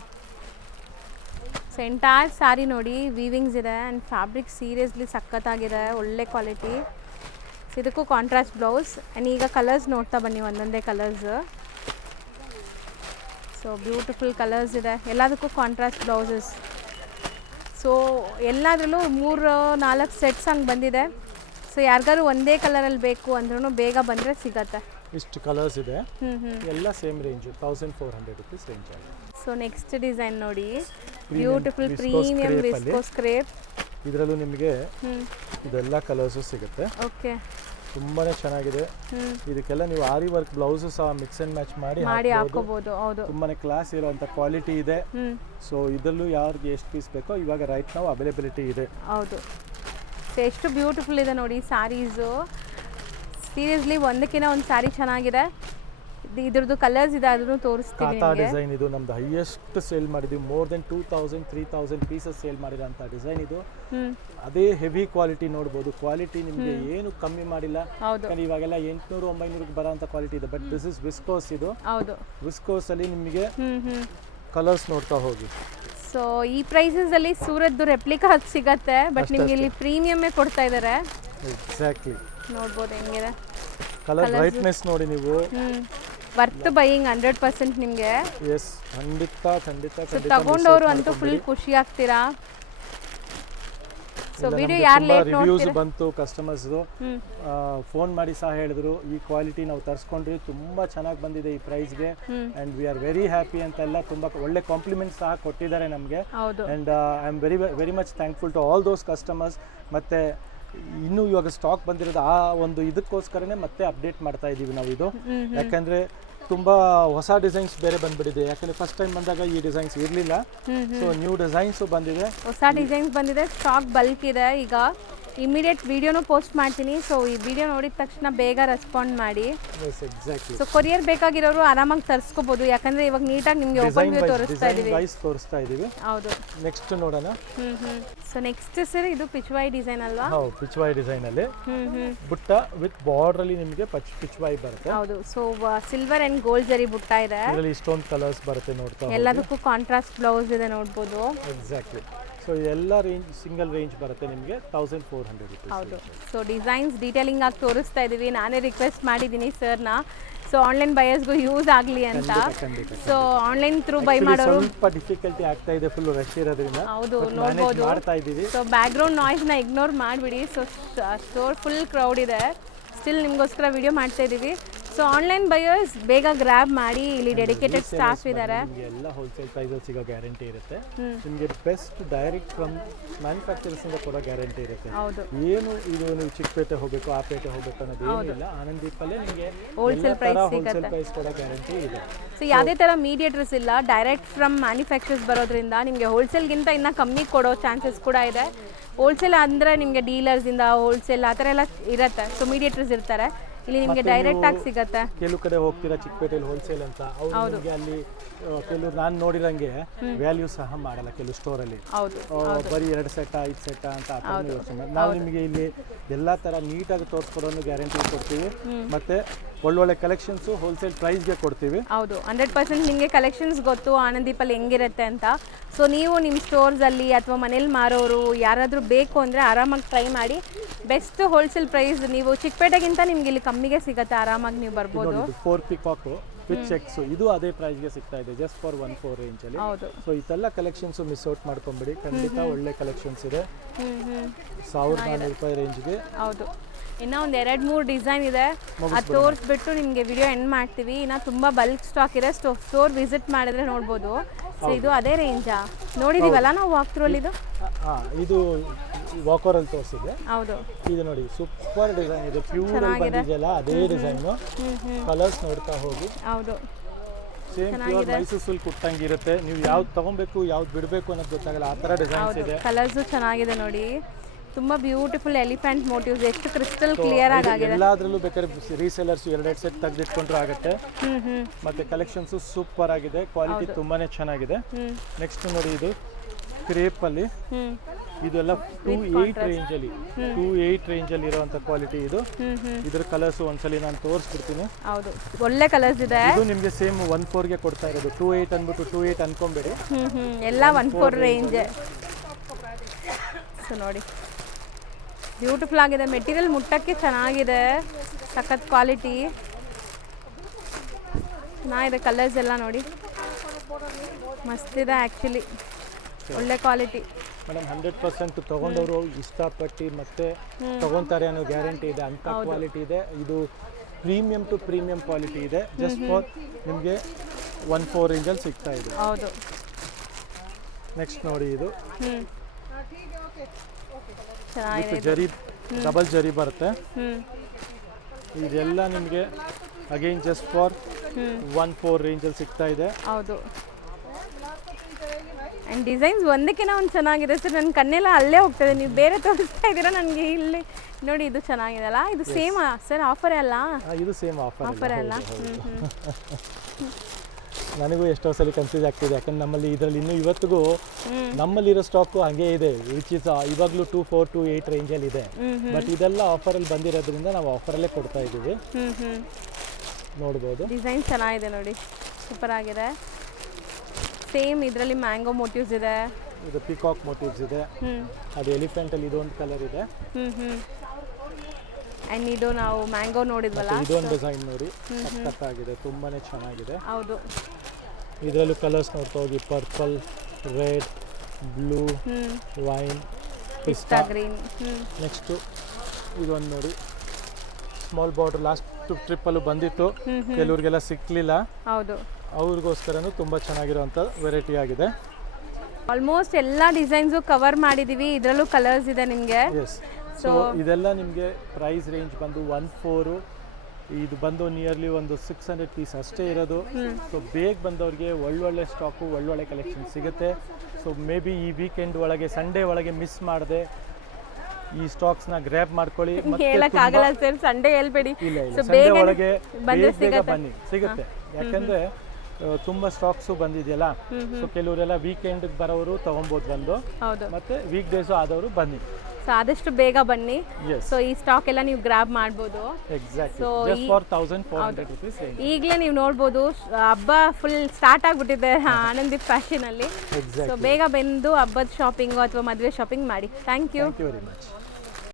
So entire saree ನೋಡಿ ವೀವಿಂಗ್ಸ್ ಇದೆ. ಆ್ಯಂಡ್ ಫ್ಯಾಬ್ರಿಕ್ ಸೀರಿಯಸ್ಲಿ ಸಖತ್ತಾಗಿದೆ, ಒಳ್ಳೆ ಕ್ವಾಲಿಟಿ. ಸೊ ಇದಕ್ಕೂ ಕಾಂಟ್ರಾಸ್ಟ್ ಬ್ಲೌಸ್. ಆ್ಯಂಡ್ ಈಗ ಕಲರ್ಸ್ ನೋಡ್ತಾ ಬನ್ನಿ, ಒಂದೊಂದೇ ಕಲರ್ಸ್. ಸೊ ಬ್ಯೂಟಿಫುಲ್ ಕಲರ್ಸ್ ಇದೆ, ಎಲ್ಲದಕ್ಕೂ ಕಾಂಟ್ರಾಸ್ಟ್ ಬ್ಲೌಸಸ್. ಸೊ ಎಲ್ಲದರಲ್ಲೂ 3-4 ಸೆಟ್ಸ್ ಹಂಗೆ ಬಂದಿದೆ. ಸೊ ಯಾರಿಗಾರು ಒಂದೇ ಕಲರಲ್ಲಿ ಬೇಕು ಅಂದ್ರೂ ಬೇಗ ಬಂದರೆ ಸಿಗತ್ತೆ. ಇಷ್ಟು ಕಲರ್ಸ್ ಇದೆ, ಎಲ್ಲ ಸೇಮ್ ರೇಂಜ್ 1400 ರೂಪೀಸ್ ರೇಂಜ್ ಆಗಿದೆ. ಸೊ ನೆಕ್ಸ್ಟ್ ಡಿಸೈನ್ ನೋಡಿ, ಬ್ಯೂಟಿಫುಲ್ ಪ್ರೀಮಿಯಂ ವಿಸ್ಕೋಸ್ ಕ್ರೇಪ್. ಇದರಲ್ಲೂ ನಿಮಗೆ ಇದೆಲ್ಲ ಕಲರ್ಸು ಸಿಗುತ್ತೆ. ಓಕೆ, ತುಂಬಾನೇ ಚೆನ್ನಾಗಿದೆ. ಇದಕ್ಕೆಲ್ಲ ನೀವು ಆರಿ ವರ್ಕ್ ಬ್ಲೌಸ್ ಸಹ ಮಿಕ್ಸ್ ಅಂಡ್ ಮ್ಯಾಚ್ ಮಾಡಿ ಹಾಕೋಬಹುದು. ಹೌದು, ತುಂಬಾನೇ ಕ್ಲಾಸ್ ಇರುವಂತ ಕ್ವಾಲಿಟಿ ಇದೆ. ಸೊ ಇದರಲ್ಲೂ ಯಾರಿಗೆ ಎಷ್ಟು ಪೀಸ್ ಬೇಕೋ ಇವಾಗ ರೈಟ್ ನಾವು ಅವೈಲೇಬಿಲಿಟಿ ಇದೆ. ಹೌದು. ಸೊ ಎಷ್ಟು ಬ್ಯೂಟಿಫುಲ್ ಇದೆ ನೋಡಿ ಸ್ಯಾರೀಸು. ಸೀರಿಯಸ್ಲಿ ಒಂದಕ್ಕಿಂತ ಒಂದು ಸ್ಯಾರಿ ಚೆನ್ನಾಗಿದೆ. ಇದ್ರದ್ದು ಕಲರ್ಸ್ ಇದೆ, ಅದನ್ನು ತೋರಿಸ್ತೀವಿ ಕಾತಾ ನಿಮಗೆ. ಡಿಸೈನ್ ಇದು ನಮ್ದು ಹೈಯೆಸ್ಟ್ ಸೇಲ್ ಮಾಡಿದ್ವಿ. ಮೋರ್ ದೆನ್ 2000-3000 ಪೀಸಸ್ ಸೇಲ್ ಮಾಡಿರೋಂಥ ಡಿಸೈನ್ ಇದು. ಅದೇ ಹೆವಿ ಕ್ವಾಲಿಟಿ ನೋಡ್ಬೋದು. ಕ್ವಾಲಿಟಿ ನಿಮಗೆ ಏನು ಕಮ್ಮಿ ಮಾಡಿಲ್ಲ. ಹೌದು, ಯಾಕಂದ್ರೆ ಇವಾಗೆಲ್ಲ 800-900 ಬರೋಂಥ ಕ್ವಾಲಿಟಿ ಇದೆ. But this is viscose. ಇದು ಹೌದು, ವಿಸ್ಕೋಸ್ ಅಲ್ಲಿ ನಿಮಗೆ ಕಲರ್ಸ್ ನೋಡ್ತಾ ಹೋಗಿ. ಸೊ ಈ ಪ್ರೈಸಸ್ ಅಲ್ಲಿ ಸೂರತ್ದು ರೆಪ್ಲಿಕಾ ಅದು ಸಿಗತ್ತೆ, ಬಟ್ ನಿಮ್ಗೆ ಇಲ್ಲಿ ಪ್ರೀಮಿಯಮ್ಮೇ ಕೊಡ್ತಾ ಇದ್ದಾರೆ. ಎಕ್ಸಾಕ್ಟ್ಲಿ ನೋಡ್ಬೋದು ಹೆಂಗಿದೆ ಕಲರ್ ಬ್ರೈಟ್ನೆಸ್ ನೋಡಿ ನೀವು. ವರ್ತ್ ಬೈಯಿಂಗ್ 100% ನಿಮಗೆ. ಎಸ್, ಖಂಡಿತ ಖಂಡಿತ ಸೊ ಖಂಡಿತ ತಗೊಂಡವರು ಅಂತೂ ಫುಲ್ ಖುಷಿ ಆಗ್ತೀರಾ. ಸೊ ವಿಡಿಯೋ ಯಾರು ಲೇಟ್ ರಿವ್ಯೂಸ್ ನೋಡ್ತೀರಾ? ಬಂತು ಕಸ್ಟಮರ್ಸ್ ಫೋನ್ ಮಾಡಿ ಸಹ ಹೇಳಿದ್ರು ಈ ಕ್ವಾಲಿಟಿ ನಾವು ತರಿಸ್ಕೊಂಡ್ರಿ, ತುಂಬಾ ಚೆನ್ನಾಗಿ ಬಂದಿದೆ ಈ ಪ್ರೈಸ್ಗೆ and we are very happy ಅಂತೆಲ್ಲ ತುಂಬಾ ಒಳ್ಳೆ ಕಾಂಪ್ಲಿಮೆಂಟ್ ಸಹ ಕೊಟ್ಟಿದ್ದಾರೆ ನಮಗೆ. ಹೌದು, and I am very much thankful to all those customers. ಮತ್ತೆ ಇನ್ನು ಇವಾಗ ಸ್ಟಾಕ್ ಬಂದಿರೋದು ಆ ಒಂದು ಇದಕ್ಕೋಸ್ಕರನೇ ಮತ್ತೆ ಅಪ್ಡೇಟ್ ಮಾಡ್ತಾ ಇದ್ದೀವಿ ನಾವು ಇದು. ಯಾಕಂದ್ರೆ ತುಂಬಾ ಹೊಸ ಡಿಸೈನ್ಸ್ ಬೇರೆ ಬಂದ್ಬಿಟ್ಟಿದೆ. ಯಾಕಂದ್ರೆ ಫಸ್ಟ್ ಟೈಮ್ ಬಂದಾಗ ಈ ಡಿಸೈನ್ಸ್ ಇರಲಿಲ್ಲ. ಸೊ ನ್ಯೂ ಡಿಸೈನ್ಸ್ ಬಂದಿದೆ, ಹೊಸ ಡಿಸೈನ್ಸ್ ಬಂದಿದೆ, ಸ್ಟಾಕ್ ಬಲ್ಕ್ ಇದೆ. ಈಗ ಇಮಿಡಿಯೇಟ್ ವಿಡಿಯೋನು ಪೋಸ್ಟ್ ಮಾಡ್ತೀನಿ. ಸೊ ಈ ವಿಡಿಯೋ ನೋಡಿದ ತಕ್ಷಣ ಬೇಗ ರೆಸ್ಪಾಂಡ್ ಮಾಡಿ. ಎಕ್ಸಾಕ್ಟ್ಲಿ. ಸೊ ಕೊರಿಯರ್ ಬೇಕಾಗಿರೋರು ಆರಾಮಾಗಿ ತರಿಸ್ಕೋಬಹುದು. ಯಾಕಂದ್ರೆ ಇವಾಗ ನೀಟಾಗಿ ನಿಮಗೆ ಓಪನ್ ವ್ಯೂ ತೋರಿಸ್ತಾ ಇದೀವಿ. ವೈಸ್ ತೋರಿಸ್ತಾ ಇದೀವಿ. ಹೌದು. ನೆಕ್ಸ್ಟ್ ನೋಡೋಣ. ಸೊ ನೆಕ್ಸ್ಟ್ ಸರ್ ಇದು ಪಿಚ್ವಾಯಿ ಡಿಸೈನ್ ಅಲ್ವಾ? ಹೌದು, ಪಿಚ್ವಾಯಿ ಡಿಸೈನ್ ಅಲ್ಲಿ ಬುಟ್ಟ ವಿತ್ ಬಾರ್ಡರ್ ಅಲ್ಲಿ ನಿಮಗೆ ಪಿಚ್ವಾಯಿ ಬರುತ್ತೆ. ಹೌದು. ಸೊ ಸಿಲ್ವರ್ ಅಂಡ್ ಗೋಲ್ಡ್ ಜರಿ ಬುಟ್ಟ ಇದೆ. ಇದರಲ್ಲಿ ಇಷ್ಟೊಂದು ಕಲರ್ಸ್ ಬರುತ್ತೆ ನೋಡ್ತಾ. ಎಲ್ಲದಕ್ಕೂ ಕಾಂಟ್ರಾಸ್ಟ್ ಬ್ಲೌಸ್ ಇದೆ ನೋಡ್ಬೋದು. ಎಕ್ಸಾಕ್ಟ್ಲಿ. ಸೊ ಎಲ್ಲ ರೇಂಜ್ ಸಿಂಗಲ್ ರೇಂಜ್ ಬರುತ್ತೆ ನಿಮಗೆ 1400 ರೂಪೀಸ್. ಹೌದು. ಸೊ ಡಿಸೈನ್ಸ್ ಡೀಟೇಲಿಂಗ್ ಆಗಿ ತೋರಿಸ್ತಾ ಇದೀವಿ. ನಾನೇ ರಿಕ್ವೆಸ್ಟ್ ಮಾಡಿದ್ದೀನಿ ಸರ್ನ, ಸೊ ಆನ್ಲೈನ್ ಬಯರ್ಸ್ಗೂ ಯೂಸ್ ಆಗಲಿ ಅಂತ. ಸೊ ಆನ್ಲೈನ್ ಥ್ರೂ ಬೈ ಮಾಡೋರು ಸ್ವಲ್ಪ ಡಿಫಿಕಲ್ಟಿ ಆಗ್ತಾ ಇದೆ, ಫುಲ್ ರಶ್ ಇರೋದ್ರಿಂದ. ಹೌದು, ನೋಡ್ಬೋದು. ಮಾಡ್ತಾ ಇದ್ದೀವಿ. ಸೊ ಬ್ಯಾಕ್ ಗ್ರೌಂಡ್ ನಾಯ್ಸ್ನ ಇಗ್ನೋರ್ ಮಾಡಿಬಿಡಿ. ಸೊ ಸ್ಟೋರ್ ಫುಲ್ ಕ್ರೌಡ್ ಇದೆ. ಸ್ಟಿಲ್ ನಿಮಗೋಸ್ಕರ ವಿಡಿಯೋ ಮಾಡ್ತಾ ಇದ್ದೀವಿ. ಸೊ ಆನ್ಲೈನ್ ಬಯರ್ಸ್ ಬೇಗ ಗ್ರ್ಯಾಬ್ ಮಾಡಿ, ಇಲ್ಲಿ ಡೆಡಿಕೇಟೆಡ್ ಸ್ಟಾಫ್ ಇದ್ದಾರೆ. ನಿಮಗೆ ಎಲ್ಲ ಹೋಲ್ಸೇಲ್ ಪ್ರೈಸಲ್ಲಿ ಸಿಗೋ ಗ್ಯಾರಂಟಿ ಇರುತ್ತೆ. ನಿಮಗೆ ಬೆಸ್ಟ್ ಡೈರೆಕ್ಟ್ ಫ್ರಮ್ ಮ್ಯಾನುಫ್ಯಾಕ್ಚರರ್ಸ್ ಇಂದ ಕೊಡೋ ಗ್ಯಾರಂಟಿ ಇರುತ್ತೆ. ಹೌದು. ಏನು ಇದು ನೀವು ಚಿಕ್ಕಪೇಟೆ ಹೋಗಬೇಕು ಆ ಪೇಟೆ ಹೋಗಬೇಕು ಅನ್ನೋದು ಏನಿಲ್ಲ. ಆನಂದೀಪಲ್ಲೇ ನಿಮಗೆ ಹೋಲ್ಸೇಲ್ ಹೋಲ್ಸೇಲ್ ಪ್ರೈಸ್ ಕೊಡೋ ಗ್ಯಾರಂಟಿ ಇದೆ. ಸೊ ಯಾವುದೇ ಥರ ಮೀಡಿಯೇಟರ್ಸ್ ಇಲ್ಲ, ಡೈರೆಕ್ಟ್ ಫ್ರಮ್ ಮ್ಯಾನುಫ್ಯಾಕ್ಚರ್ಸ್ ಬರೋದ್ರಿಂದ ನಿಮಗೆ ಹೋಲ್ಸೇಲ್ಗಿಂತ ಇನ್ನೂ ಕಮ್ಮಿ ಕೊಡೋ ಚಾನ್ಸಸ್ ಕೂಡ ಇದೆ. ಹೋಲ್ಸೇಲ್ ಅಂದರೆ ನಿಮಗೆ ಡೀಲರ್ಸಿಂದ ಹೋಲ್ಸೇಲ್ ಆ ಥರ ಎಲ್ಲ ಇರುತ್ತೆ. ಸೊ ಮೀಡಿಯೇಟರ್ಸ್ ಇರ್ತಾರೆ. ಇಲ್ಲಿ ನಿಮಗೆ ಡೈರೆಕ್ಟ್ ಆಗಿ ಸಿಗುತ್ತೆ. ಕೆಲವು ಕಡೆ ಹೋಗ್ತೀರಾ ಚಿಕ್ಕಪೇಟೆಯಲ್ಲಿ ಹೋಲ್ಸೇಲ್ ಅಂತ, ಅವ್ರು ನಿಮಗೆ ಅಲ್ಲಿ ಕೆಲವು ನಾನು ನೋಡಿರಂಗೆ ವ್ಯಾಲ್ಯೂ ಸಹ ಮಾಡಲ್ಲ ಕೆಲವು ಸ್ಟೋರಲ್ಲಿ. ಬರೀ 2 ಸೆಟ್ 5 ಸೆಟ್ ಅಂತ ಯೋಚನೆ. ನಾವು ನಿಮಗೆ ಇಲ್ಲಿ ಎಲ್ಲ ಥರ ನೀಟಾಗಿ ತೋರಿಸ್ಕೊಡೋ ಗ್ಯಾರಂಟಿ ಕೊಡ್ತೀವಿ. ಮತ್ತೆ ಒಳ್ಳೊಳ್ಳೆ ಕಲೆಕ್ಷನ್ಸು ಹೋಲ್ಸೇಲ್ ಪ್ರೈಸ್ಗೆ ಕೊಡ್ತೀವಿ. ಹೌದು, 100% ನಿಮಗೆ ಕಲೆಕ್ಷನ್ಸ್ ಗೊತ್ತು ಆನಂದೀಪಲ್ಲಿ ಹೆಂಗಿರುತ್ತೆ ಅಂತ. ಸೊ ನೀವು ನಿಮ್ಮ ಸ್ಟೋರ್ಸಲ್ಲಿ ಅಥವಾ ಮನೇಲಿ ಮಾರೋರು ಯಾರಾದರೂ ಬೇಕು ಅಂದರೆ ಆರಾಮಾಗಿ ಟ್ರೈ ಮಾಡಿ. Best wholesale price. ನೀವು ಚಿಕ್ಕಪೇಟೆಗಿಂತ ನಿಮ್ಗೆ ಇಲ್ಲಿ ಕಮ್ಮಿಗೆ ಸಿಗುತ್ತೆ, ಆರಾಮಾಗಿ ನೀವು ಬರ್ಬೋದು. 4 ಪಿಕಾಕು ವಿತ್ ಚೆಕ್ಸ್ ಇದು ಅದೇ ಪ್ರೈಸ್ಗೆ ಸಿಗ್ತಾ ಇದೆ, ಜಸ್ಟ್ ಫಾರ್ 14 ರೇಂಜ್ ಅಲ್ಲಿ. ಹೌದು. ಸೊ ಇದೆಲ್ಲ ಕಲೆಕ್ಷನ್ಸ್ ಮಿಸ್ ಔಟ್ ಮಾಡ್ಕೊಂಬಿಡಿ. ಖಂಡಿತ ಒಳ್ಳೆ ಕಲೆಕ್ಷನ್ಸ್ ಇದೆ 1400 ರೂಪಾಯಿ ರೇಂಜ್ಗೆ. ಹೌದು. ಇನ್ನೂ ಒಂದು 2-3 ಡಿಸೈನ್ ಇದೆ, ಅದು ತೋರಿಸ್ಬಿಟ್ಟು ನಿಮಗೆ ವಿಡಿಯೋ ಎಂಡ್ ಮಾಡ್ತೀವಿ. ಇನ್ನು ತುಂಬ ಬಲ್ಕ್ ಸ್ಟಾಕ್ ಇದೆ. ಸ್ಟೋರ್ ವಿಸಿಟ್ ಮಾಡಿದ್ರೆ ನೋಡ್ಬೋದು. ಸೊ ಇದು ಅದೇ ರೇಂಜಾ ನೋಡಿದೀವಲ್ಲ ನಾವು ವಾಕ್ ಥ್ರೂ ಅಲ್ಲಿ? ಇದು ವಾಕರಲ್ಲಿ ತೋರಿಸಿದೆ. ಹೌದು. ಇದು ನೋಡಿ ಸೂಪರ್ ಡಿಸೈನ್ ಇದೆ, ಪ್ಯೂರ್ ಬಂದಿದೆಯಲ್ಲ ಅದೇ ಡಿಸೈನ್. ಕಲರ್ಸ್ ನೋಡ್ತಾ ಹೋಗಿ. ಹೌದು, ಸೇಮ್ ಪ್ಯೂರ್ ಮೈಸೂರು ಸಿಲ್ಕ್ ಕುಟ್ಟಂಗಿರುತ್ತೆ. ನೀವು ಯಾವ್ದು ತಗೊಬೇಕು ಯಾವ್ದು ಬಿಡಬೇಕು ಅನ್ನೋದು ಗೊತ್ತಾಗಲ್ಲ, ಆ ಥರ ಡಿಸೈನ್ಸ್ ಇದೆ. ಕಲರ್ಸು ಚೆನ್ನಾಗಿದೆ ನೋಡಿ, ತುಂಬ ಬ್ಯೂಟಿಫುಲ್ ಎಲಿಫೆಂಟ್ ಮೋಟಿವ್ಸ್, ಎಷ್ಟು ಕ್ರಿಸ್ಟಲ್ ಕ್ಲಿಯರ್ ಆಗಿದೆ. ಎಲ್ಲಾದ್ರಲ್ಲೂ ಬೇಕಾದ್ರೆ ರೀಸೇಲರ್ಸ್ 2 ಸೆಟ್ ತೆಗೆದಿಟ್ಕೊಂಡ್ರು ಆಗುತ್ತೆ. ಮತ್ತೆ ಕಲೆಕ್ಷನ್ಸ್ ಸೂಪರ್ ಆಗಿದೆ, ಕ್ವಾಲಿಟಿ ತುಂಬಾನೇ ಚೆನ್ನಾಗಿದೆ. ನೆಕ್ಸ್ಟ್ ನೋಡಿ ಇದು ಕ್ರೇಪ್ ಅಲ್ಲಿ, ಇದೆಲ್ಲ 28 ರೇಂಜ್ ಅಲ್ಲಿ 28 ರೇಂಜ್ ಅಲ್ಲಿ ಇರುವಂತ ಕ್ವಾಲಿಟಿ ಇದು. ಇದ್ರ ಕಲರ್ಸ್ ಒಂದ್ಸಲಿ ನಾನು ತೋರಿಸ್ಬಿಡ್ತೀನಿ. ಹೌದು, ಒಳ್ಳೆ ಕಲರ್ಸ್ ಇದೆ. ಇದು ನಿಮಗೆ ಸೇಮ್ 14 ಗೆ ಕೊಡ್ತಾ ಇರೋದು. 28 ಅಂದ್ಬಿಟ್ಟು 28 ಅನ್ಕೊಂಬೇಡಿ, ಎಲ್ಲ 14 ರೇಂಜ್. ಸೊ ನೋಡಿ ಬ್ಯೂಟಿಫುಲ್ ಆಗಿದೆ, ಮೆಟೀರಿಯಲ್ ಮುಟ್ಟಕ್ಕೆ ಚೆನ್ನಾಗಿದೆ, ಸಖತ್ ಕ್ವಾಲಿಟಿ ಚೆನ್ನಾಗಿದೆ. ಕಲರ್ಸ್ ಎಲ್ಲ ನೋಡಿ ಮಸ್ತಿದೆ, ಆ್ಯಕ್ಚುಲಿ ಒಳ್ಳೆ ಕ್ವಾಲಿಟಿ. ಮೇಡಮ್ 100% ತಗೊಂಡವರು ಇಷ್ಟಪಟ್ಟು ಮತ್ತೆ ತಗೊಂತಾರೆ ಅನ್ನೋ ಗ್ಯಾರಂಟಿ ಇದೆ, ಅಂತ ಕ್ವಾಲಿಟಿ ಇದೆ. ಇದು ಪ್ರೀಮಿಯಂ ಟು ಪ್ರೀಮಿಯಂ ಕ್ವಾಲಿಟಿ ಇದೆ. ಜಸ್ಟ್ ಫಾರ್ ನಿಮಗೆ 14 ರೇಂಜಲ್ಲಿ ಸಿಗ್ತಾ ಇದೆ. ಹೌದು. ನೆಕ್ಸ್ಟ್ ನೋಡಿ ಇದು ಚೆನ್ನಾಗಿದೆ, ಜರಿ ಡಬಲ್ ಜರಿ ಬರುತ್ತೆ. ಇದೆಲ್ಲ ನಿಮಗೆ ಅಗೈನ್ ಜಸ್ಟ್ ಫಾರ್ 14 ರೇಂಜಲ್ಲಿ ಸಿಗ್ತಾ ಇದೆ. ಹೌದು. ಆ್ಯಂಡ್ ಡಿಸೈನ್ಸ್ ಒಂದಕ್ಕಿಂತ ಒಂದು ಚೆನ್ನಾಗಿದೆ ಸರ್. ನನ್ನ ಕಣ್ಣೆಲ್ಲ ಅಲ್ಲೇ ಹೋಗ್ತದೆ. ನೀವು ಬೇರೆ ತೋರಿಸ್ತಾ ಇದ್ದೀರಾ ನನಗೆ. ಇಲ್ಲಿ ನೋಡಿ, ಇದು ಚೆನ್ನಾಗಿದೆ ಅಲ್ಲ? ಇದು ಸೇಮ್ ಸರ್ ಆಫರ್ ಅಲ್ಲ? ಇದು ಸೇಮ್ ಆಫರ್ ಅಲ್ಲ? ನನಗೂ ಎಷ್ಟೋ ಸಲ ಕನ್ಫ್ಯೂಸ್ ಆಗ್ತಿದೆ, ಯಾಕಂದ್ರೆ ನಮ್ಮಲ್ಲಿ ಇದರಲ್ಲಿ ಇನ್ನೂ ಇವತ್ತಿಗೂ ನಮ್ಮಲ್ಲಿರೋ ಸ್ಟಾಕು ಹಾಗೇ ಇದೆ, ವಿಚ್ ಇಸ್ ಇವಾಗಲೂ 2.4 to 8 ರೇಂಜಲ್ಲಿ ಇದೆ. ಬಟ್ ಇದೆಲ್ಲ ಆಫರಲ್ಲಿ ಬಂದಿರೋದ್ರಿಂದ ನಾವು ಆಫರಲ್ಲೇ ಕೊಡ್ತಾ ಇದ್ದೀವಿ. ನೋಡ್ಬೋದು, ಡಿಸೈನ್ ಚೆನ್ನಾಗಿದೆ ನೋಡಿ, ಸೂಪರ್ ಆಗಿದೆ. ಸೇಮ್ ಇದರಲ್ಲಿ ಮ್ಯಾಂಗೋ ಮೋಟಿವ್ಸ್ ಇದೆ, ಇದು ಪಿಕಾಕ್ ಮೋಟಿವ್ಸ್ ಇದೆ, ಅದು ಎಲಿಫೆಂಟಲ್ಲಿ ಇದೊಂದು ಕಲರ್ ಇದೆ. ಆ್ಯಂಡ್ ಇದು ನಾವು ಮ್ಯಾಂಗೋ ನೋಡಿದ್ವಲ್ಲ, ಇದೊಂದು ಡಿಸೈನ್ ನೋಡಿ ಸಖತ್ತಾಗಿದೆ, ತುಂಬಾನೇ ಚೆನ್ನಾಗಿದೆ. ಹೌದು, ಇದರಲ್ಲೂ ಕಲರ್ಸ್ ನೋಡ್ತಾ ಹೋಗಿ, ಪರ್ಪಲ್, ರೆಡ್, ಬ್ಲೂ, ವೈನ್, ಪಿಸ್ತಾ ಗ್ರೀನ್. ನೆಕ್ಸ್ಟು ಇದೊಂದು ನೋಡಿ, ಸ್ಮಾಲ್ ಬಾರ್ಡರ್ ಲಾಸ್ಟ್ ಟ್ರಿಪ್ಪಲ್ಲೂ ಬಂದಿತ್ತು, ಕೆಲವ್ರಿಗೆಲ್ಲ ಸಿಕ್ಕಲಿಲ್ಲ. ಹೌದು, ಅವ್ರಿಗೋಸ್ಕರನೂ ತುಂಬ ಚೆನ್ನಾಗಿರೋಂಥ ವೆರೈಟಿ ಆಗಿದೆ. ಆಲ್ಮೋಸ್ಟ್ ಎಲ್ಲ ಡಿಸೈನ್ಸು ಕವರ್ ಮಾಡಿದ್ದೀವಿ. ಇದರಲ್ಲೂ ಕಲರ್ಸ್ ಇದೆ ನಿಮಗೆ. ಎಸ್, ಸೊ ಇದೆಲ್ಲ ನಿಮಗೆ ಪ್ರೈಸ್ ರೇಂಜ್ ಬಂದು 1.4, ಇದು ಬಂದು ನಿಯರ್ಲಿ ಒಂದು 600 ಪೀಸ್ ಅಷ್ಟೇ ಇರೋದು. ಸೊ ಬೇಗ ಬಂದವ್ರಿಗೆ ಒಳ್ಳೊಳ್ಳೆ ಸ್ಟಾಕು, ಒಳ್ಳೊಳ್ಳೆ ಕಲೆಕ್ಷನ್ ಸಿಗುತ್ತೆ. ಸೊ ಮೇ ಬಿ ಈ ವೀಕೆಂಡ್ ಒಳಗೆ, ಸಂಡೇ ಒಳಗೆ ಮಿಸ್ ಮಾಡದೆ ಈ ಸ್ಟಾಕ್ಸ್ನ ಗ್ರ್ಯಾಬ್ ಮಾಡ್ಕೊಳ್ಳಿ. ಹೇಳಕ್ಕಾಗಲ್ಲ ಸರ್, ಸಂಡೇ ಹೇಳ್ಬೇಡಿ. ಇಲ್ಲ ಇಲ್ಲ, ಸಂಡೇ ಒಳಗೆ ಬೇಗ ಬನ್ನಿ, ಸಿಗುತ್ತೆ. ಯಾಕಂದರೆ ತುಂಬ ಸ್ಟಾಕ್ಸು ಬಂದಿದೆಯಲ್ಲ, ಸೊ ಕೆಲವರೆಲ್ಲ ವೀಕೆಂಡ್ ಬರೋರು ತೊಗೊಬೋದು ಬಂದು, ಮತ್ತೆ ವೀಕ್ ಡೇಸು ಆದವರು ಬನ್ನಿ. ಸೊ ಆದಷ್ಟು ಬೇಗ ಬನ್ನಿ. ಸೊ ಈ ಸ್ಟಾಕ್ ಎಲ್ಲ ನೀವು ಗ್ರಾಬ್ ಮಾಡ್ಬೋದು. Exactly, just for 1400 rupees. ಈಗಲೇ ನೀವು ನೋಡ್ಬೋದು, ಹಬ್ಬ ಫುಲ್ ಸ್ಟಾರ್ಟ್ ಆಗಿಬಿಟ್ಟಿದೆ ಆನಂದಿತ್ ಫ್ಯಾಷನಲ್ಲಿ. ಸೊ ಬೇಗ ಬಂದು ಹಬ್ಬದ ಶಾಪಿಂಗು ಅಥವಾ ಮದುವೆ ಶಾಪಿಂಗ್ ಮಾಡಿ. Thank you very much.